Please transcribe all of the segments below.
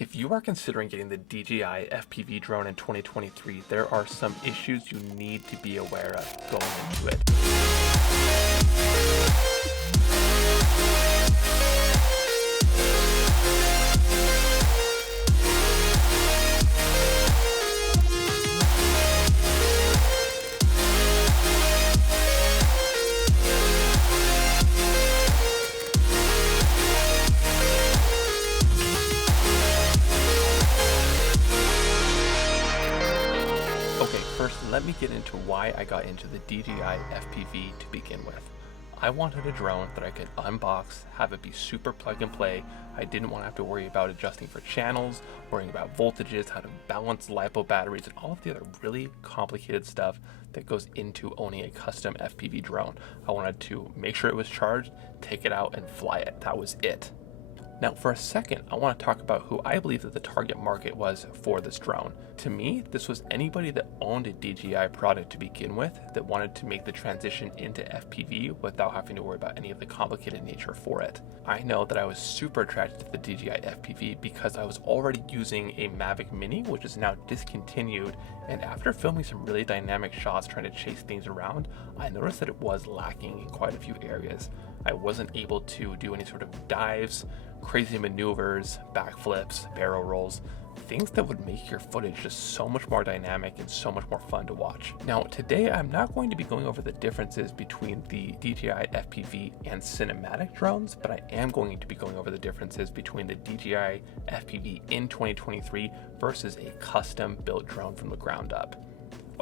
If you are considering getting the DJI FPV drone in 2023, there are some issues you need to be aware of going into it. First, let me get into why I got into the DJI FPV to begin with. I wanted a drone that I could unbox, have it be super plug and play. I didn't want to have to worry about adjusting for channels, worrying about voltages, how to balance LiPo batteries, and all of the other really complicated stuff that goes into owning a custom FPV drone. I wanted to make sure it was charged, take it out, and fly it. That was it. Now for a second, I want to talk about who I believe that the target market was for this drone. To me, this was anybody that owned a DJI product to begin with that wanted to make the transition into FPV without having to worry about any of the complicated nature for it. I know that I was super attracted to the DJI FPV because I was already using a Mavic Mini, which is now discontinued, and after filming some really dynamic shots trying to chase things around, I noticed that it was lacking in quite a few areas. I wasn't able to do any sort of dives, crazy maneuvers, backflips, barrel rolls, things that would make your footage just so much more dynamic and so much more fun to watch. Now today I'm not going to be going over the differences between the DJI FPV and cinematic drones, but I am going to be going over the differences between the DJI FPV in 2023 versus a custom built drone from the ground up.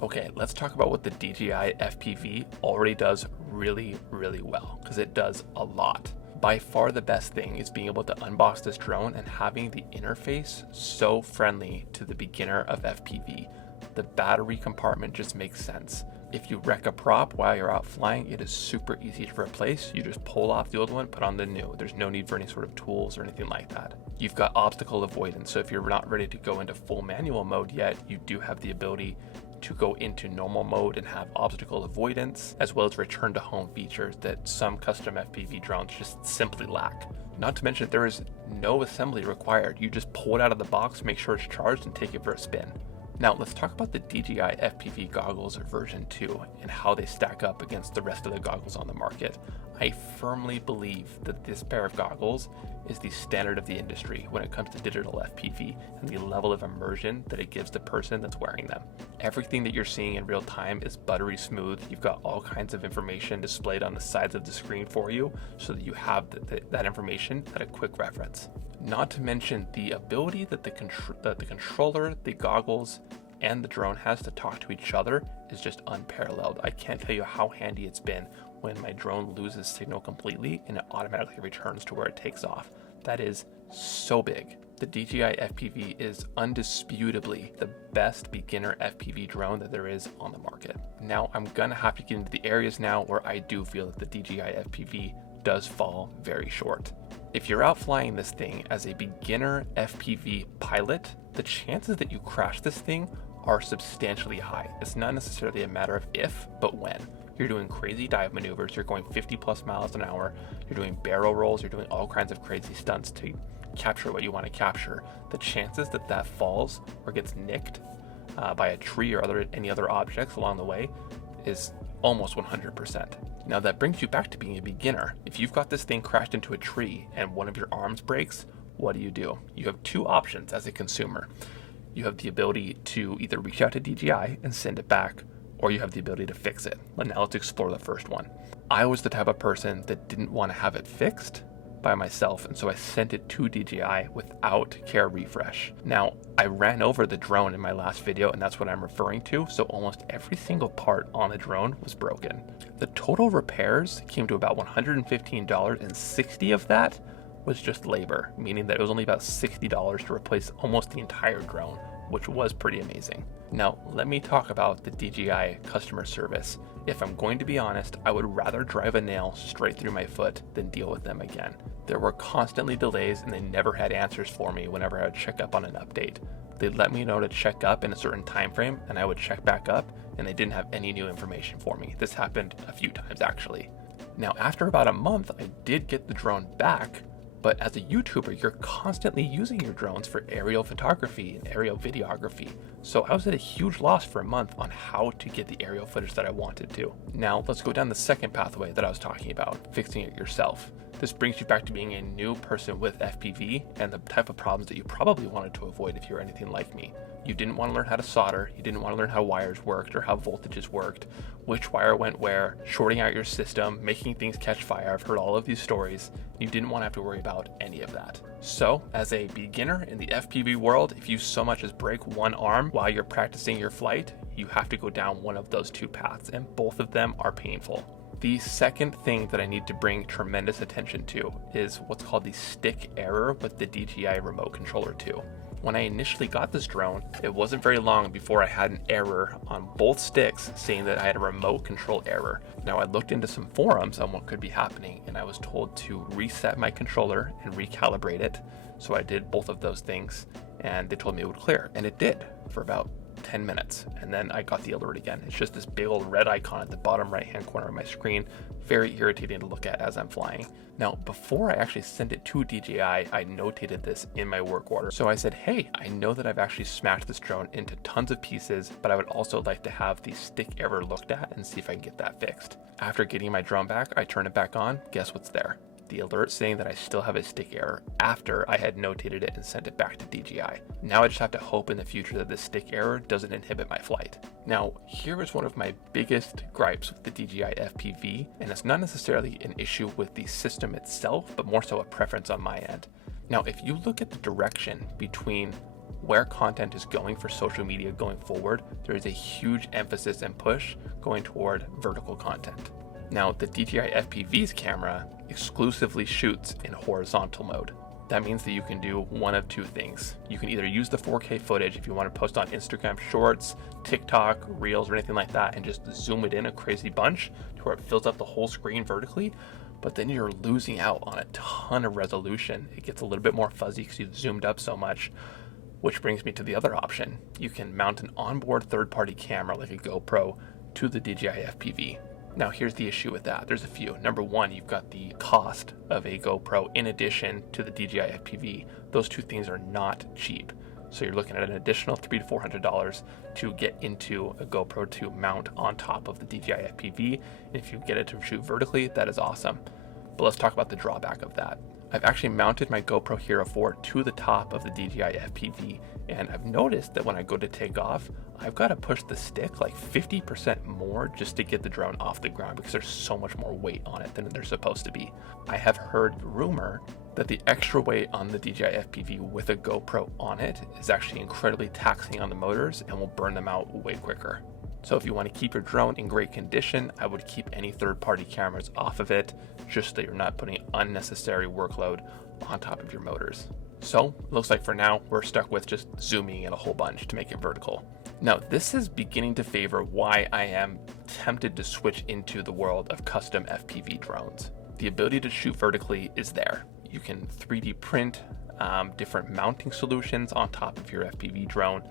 Okay, let's talk about what the DJI FPV already does really well, because it does a lot. By far the best thing is being able to unbox this drone and having the interface so friendly to the beginner of FPV. The battery compartment just makes sense. If you wreck a prop while you're out flying, it is super easy to replace. You just pull off the old one, put on the new. There's no need for any sort of tools or anything like that. You've got obstacle avoidance, so if you're not ready to go into full manual mode yet, you do have the ability to go into normal mode and have obstacle avoidance, as well as return to home features that some custom FPV drones just simply lack. Not to mention there is no assembly required. You just pull it out of the box, make sure it's charged, and take it for a spin. Now let's talk about the DJI FPV goggles version 2 and how they stack up against the rest of the goggles on the market. I firmly believe that this pair of goggles is the standard of the industry when it comes to digital FPV and the level of immersion that it gives the person that's wearing them. Everything that you're seeing in real time is buttery smooth. You've got all kinds of information displayed on the sides of the screen for you so that you have that information at a quick reference. Not to mention the ability that the controller, the goggles, and the drone has to talk to each other is just unparalleled. I can't tell you how handy it's been when my drone loses signal completely and it automatically returns to where it takes off. That is so big. The DJI FPV is undisputably the best beginner FPV drone that there is on the market. Now I'm gonna have to get into the areas now where I do feel that the DJI FPV does fall very short. If you're out flying this thing as a beginner FPV pilot, the chances that you crash this thing are substantially high. It's not necessarily a matter of if, but when. You're doing crazy dive maneuvers, you're going 50 plus miles an hour, you're doing barrel rolls, you're doing all kinds of crazy stunts to capture what you want to capture. The chances that that falls or gets nicked by a tree or any other objects along the way is almost 100%. Now that brings you back to being a beginner. If you've got this thing crashed into a tree and one of your arms breaks, what do? You have two options as a consumer. You have the ability to either reach out to DJI and send it back, or you have the ability to fix it. But now let's explore the first one. I was the type of person that didn't want to have it fixed by myself, and so I sent it to DJI without care refresh. Now, I ran over the drone in my last video, and that's what I'm referring to, so almost every single part on the drone was broken. The total repairs came to about $115, and 60 of that was just labor, meaning that it was only about $60 to replace almost the entire drone, which was pretty amazing. Now, let me talk about the DJI customer service. If I'm going to be honest, I would rather drive a nail straight through my foot than deal with them again. There were constantly delays and they never had answers for me whenever I would check up on an update. They'd let me know to check up in a certain time frame and I would check back up and they didn't have any new information for me. This happened a few times actually. Now, after about a month, I did get the drone back, But as a YouTuber, you're constantly using your drones for aerial photography and aerial videography. So I was at a huge loss for a month on how to get the aerial footage that I wanted to. Now let's go down the second pathway that I was talking about, fixing it yourself. This brings you back to being a new person with FPV and the type of problems that you probably wanted to avoid if you're anything like me. You didn't want to learn how to solder, you didn't want to learn how wires worked or how voltages worked, which wire went where, shorting out your system, making things catch fire. I've heard all of these stories. You didn't want to have to worry about any of that. So, as a beginner in the FPV world, if you so much as break one arm while you're practicing your flight, you have to go down one of those two paths, and both of them are painful. The second thing that I need to bring tremendous attention to is what's called the stick error with the DJI remote controller 2. When I initially got this drone, it wasn't very long before I had an error on both sticks saying that I had a remote control error. Now I looked into some forums on what could be happening, and I was told to reset my controller and recalibrate it. So I did both of those things, and they told me it would clear, and it did for about 10 minutes, and then I got the alert again. It's just this big old red icon at the bottom right hand corner of my screen. Very irritating to look at as I'm flying. Now, before I actually sent it to DJI, I notated this in my work order. So I said, hey, I know that I've actually smashed this drone into tons of pieces, but I would also like to have the stick error looked at and see if I can get that fixed. After getting my drone back, I turn it back on. Guess what's there? The alert saying that I still have a stick error after I had notated it and sent it back to DJI. Now I just have to hope in the future that this stick error doesn't inhibit my flight. Now, here is one of my biggest gripes with the DJI FPV, and it's not necessarily an issue with the system itself, but more so a preference on my end. Now, if you look at the direction between where content is going for social media going forward, there is a huge emphasis and push going toward vertical content. Now, the DJI FPV's camera exclusively shoots in horizontal mode. That means that you can do one of two things. You can either use the 4K footage if you want to post on Instagram Shorts, TikTok, Reels, or anything like that, and just zoom it in a crazy bunch to where it fills up the whole screen vertically, but then you're losing out on a ton of resolution. It gets a little bit more fuzzy because you've zoomed up so much, which brings me to the other option. You can mount an onboard third-party camera like a GoPro to the DJI FPV. Now here's the issue with that. There's a few. Number one, you've got the cost of a GoPro in addition to the DJI FPV. Those two things are not cheap. So you're looking at an additional $300 to $400 to get into a GoPro to mount on top of the DJI FPV. And if you get it to shoot vertically, that is awesome. But let's talk about the drawback of that. I've actually mounted my GoPro Hero 4 to the top of the DJI FPV, and I've noticed that when I go to take off, I've got to push the stick like 50% more just to get the drone off the ground because there's so much more weight on it than there's supposed to be. I have heard the rumor that the extra weight on the DJI FPV with a GoPro on it is actually incredibly taxing on the motors and will burn them out way quicker. So if you want to keep your drone in great condition, I would keep any third-party cameras off of it, just so that you're not putting unnecessary workload on top of your motors. So it looks like for now, we're stuck with just zooming in a whole bunch to make it vertical. Now, this is beginning to favor why I am tempted to switch into the world of custom FPV drones. The ability to shoot vertically is there. You can 3D print different mounting solutions on top of your FPV drone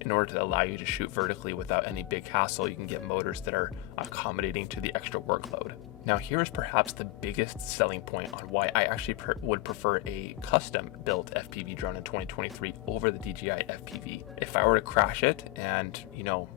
in order to allow you to shoot vertically without any big hassle. You can get motors that are accommodating to the extra workload. Now here is perhaps the biggest selling point on why I actually would prefer a custom built FPV drone in 2023 over the DJI FPV. If I were to crash it and,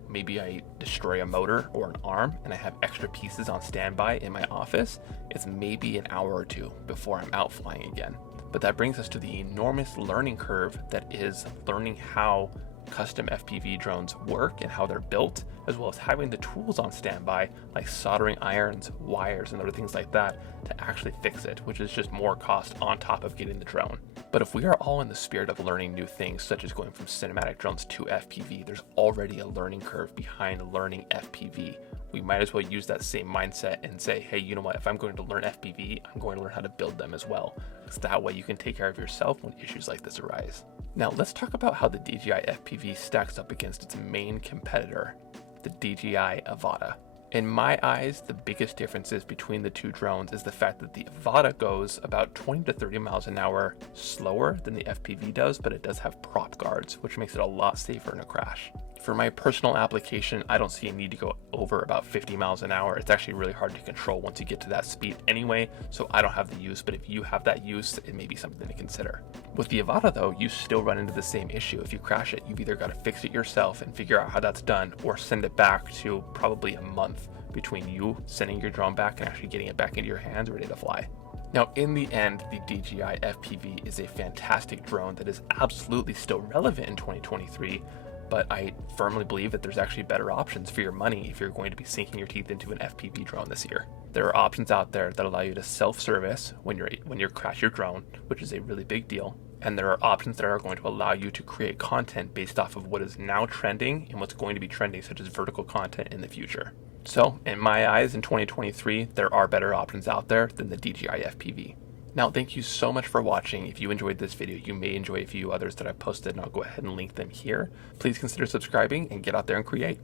maybe I destroy a motor or an arm and I have extra pieces on standby in my office, it's maybe an hour or two before I'm out flying again. But that brings us to the enormous learning curve that is learning how custom FPV drones work and how they're built, as well as having the tools on standby like soldering irons, wires, and other things like that to actually fix it, which is just more cost on top of getting the drone. But if we are all in the spirit of learning new things, such as going from cinematic drones to FPV, there's already a learning curve behind learning FPV. We might as well use that same mindset and say, hey, you know what, if I'm going to learn FPV, I'm going to learn how to build them as well. Because that way you can take care of yourself when issues like this arise. Now let's talk about how the DJI FPV stacks up against its main competitor, the DJI Avata. In my eyes, the biggest differences between the two drones is the fact that the Avata goes about 20 to 30 miles an hour slower than the FPV does, but it does have prop guards, which makes it a lot safer in a crash. For my personal application, I don't see a need to go over about 50 miles an hour. It's actually really hard to control once you get to that speed anyway, so I don't have the use, but if you have that use, it may be something to consider. With the Avata though, you still run into the same issue. If you crash it, you've either got to fix it yourself and figure out how that's done, or send it back to probably a month between you sending your drone back and actually getting it back into your hands ready to fly. Now, in the end, the DJI FPV is a fantastic drone that is absolutely still relevant in 2023, but I firmly believe that there's actually better options for your money if you're going to be sinking your teeth into an FPV drone this year. There are options out there that allow you to self-service when you crash your drone, which is a really big deal. And there are options that are going to allow you to create content based off of what is now trending and what's going to be trending, such as vertical content in the future. So, in my eyes, in 2023, there are better options out there than the DJI FPV. Now, thank you so much for watching. If you enjoyed this video, you may enjoy a few others that I've posted, and I'll go ahead and link them here. Please consider subscribing and get out there and create.